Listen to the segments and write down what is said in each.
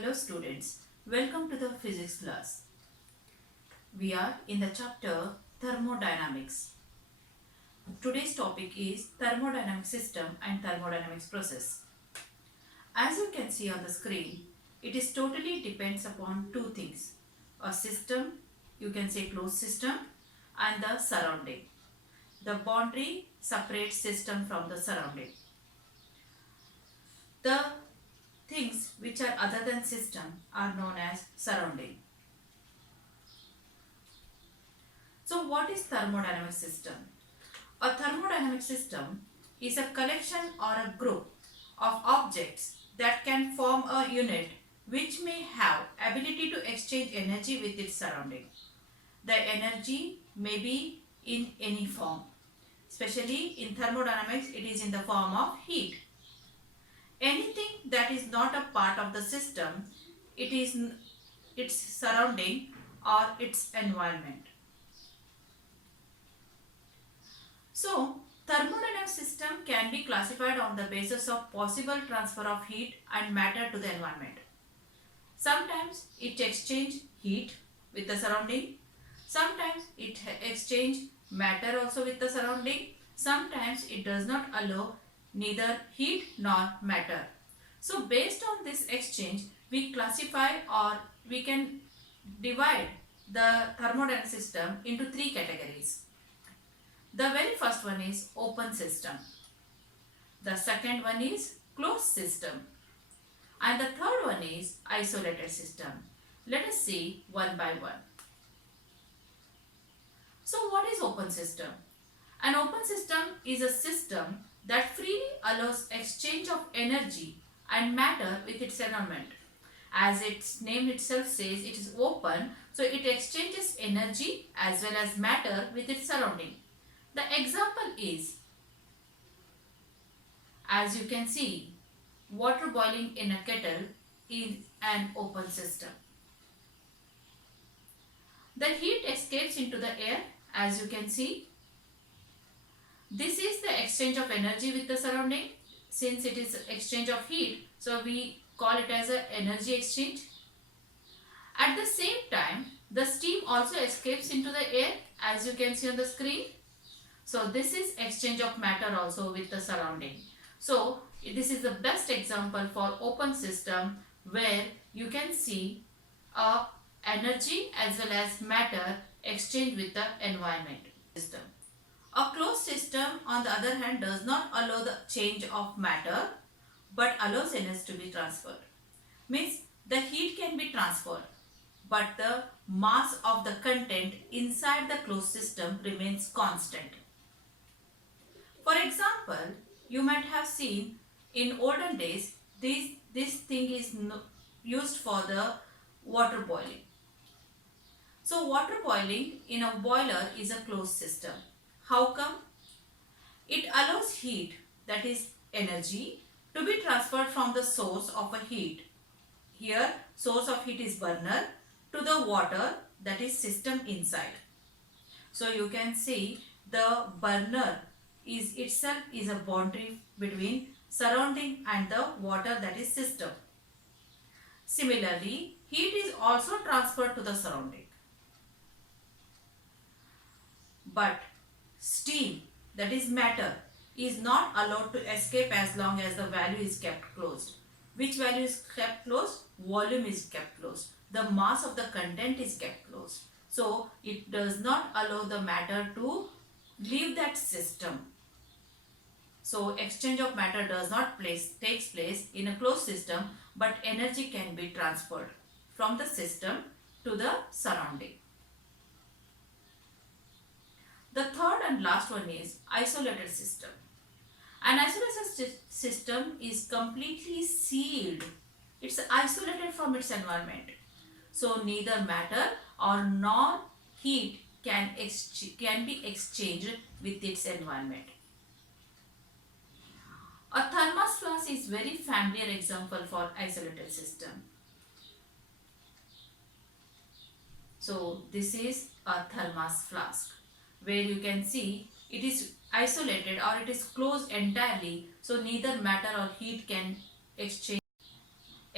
Hello students, welcome to the physics class. We are in the chapter thermodynamics. Today's topic is thermodynamic system and thermodynamics process. As you can see on the screen, it is totally depends upon two things. A system, you can say closed system, and the surrounding. The boundary separates system from the surrounding. The things which are other than system are known as surrounding. So what is thermodynamic system? A thermodynamic system is a collection or a group of objects that can form a unit which may have ability to exchange energy with its surrounding. The energy may be in any form. Especially in thermodynamics, it is in the form of heat. Anything that is not a part of the system, it is its surrounding or its environment. So, thermodynamic system can be classified on the basis of possible transfer of heat and matter to the environment. Sometimes it exchanges heat with the surrounding. Sometimes it exchanges matter also with the surrounding. Sometimes it does not allow neither heat nor matter. So based on this exchange, we classify or we can divide the thermodynamic system into three categories. The very first one is open system. The second one is closed system. And the third one is isolated system. Let us see one by one. So what is open system? An open system is a system that freely allows exchange of energy and matter with its environment. As its name itself says, it is open, so it exchanges energy as well as matter with its surrounding. The example is, as you can see, water boiling in a kettle is an open system. The heat escapes into the air, as you can see. This is the exchange of energy with the surrounding. Since it is exchange of heat, so we call it as an energy exchange. At the same time, the steam also escapes into the air, as you can see on the screen. So this is exchange of matter also with the surrounding. So this is the best example for open system where you can see energy as well as matter exchange with the environment system. A closed system, on the other hand, does not allow the change of matter but allows energy to be transferred. Means the heat can be transferred but the mass of the content inside the closed system remains constant. For example, you might have seen in olden days this thing is used for the water boiling. So water boiling in a boiler is a closed system. How come? It allows heat, that is energy, to be transferred from the source of a heat. Here source of heat is burner to the water, that is system inside. So you can see the burner is itself is a boundary between surrounding and the water, that is system. Similarly, heat is also transferred to the surrounding. But steam, that is matter, is not allowed to escape as long as the value is kept closed. Which value is kept closed? Volume is kept closed. The mass of the content is kept closed. So it does not allow the matter to leave that system. So exchange of matter does not takes place in a closed system, but energy can be transferred from the system to the surrounding. The third and last one is isolated system. An isolated system is completely sealed. It's isolated from its environment. So neither matter or nor heat can be exchanged with its environment. A thermos flask is very familiar example for isolated system. So this is a thermos flask where you can see it is isolated or it is closed entirely, so neither matter or heat can exchange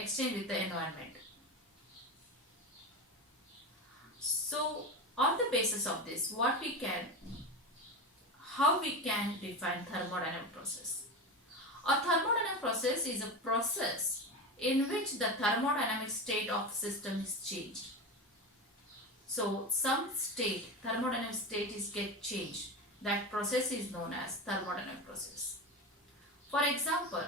exchange with the environment. So on the basis of this, how we can define thermodynamic process? A thermodynamic process is a process in which the thermodynamic state of system is changed. So some thermodynamic state is get changed. That process is known as thermodynamic process. For example,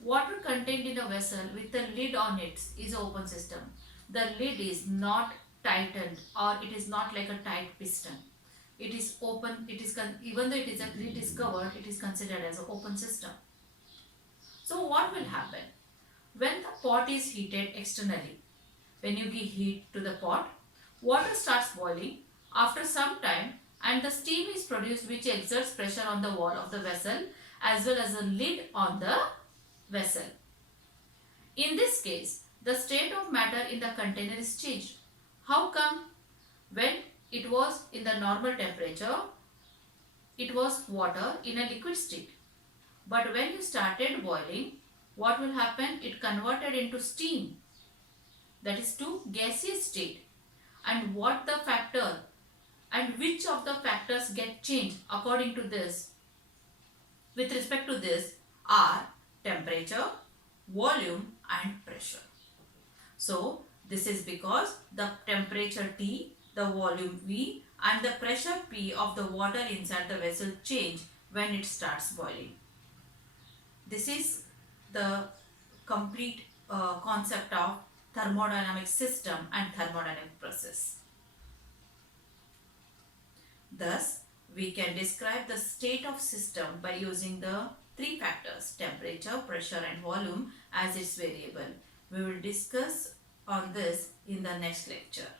water contained in a vessel with a lid on it is an open system. The lid is not tightened, or it is not like a tight piston. It is open. Even though lid is covered, it is considered as an open system. So what will happen when the pot is heated externally? When you give heat to the pot, water starts boiling after some time, and the steam is produced, which exerts pressure on the wall of the vessel as well as the lid on the vessel. In this case, the state of matter in the container is changed. How come? When it was in the normal temperature, it was water in a liquid state. But when you started boiling, what will happen? It converted into steam, that is to gaseous state. And what the factor and which of the factors get changed according to this, with respect to this, are temperature, volume and pressure. So this is because the temperature T, the volume V and the pressure P of the water inside the vessel change when it starts boiling. This is the complete concept of thermodynamic system and thermodynamic process. Thus, we can describe the state of system by using the three factors: temperature, pressure and volume as its variable. We will discuss on this in the next lecture.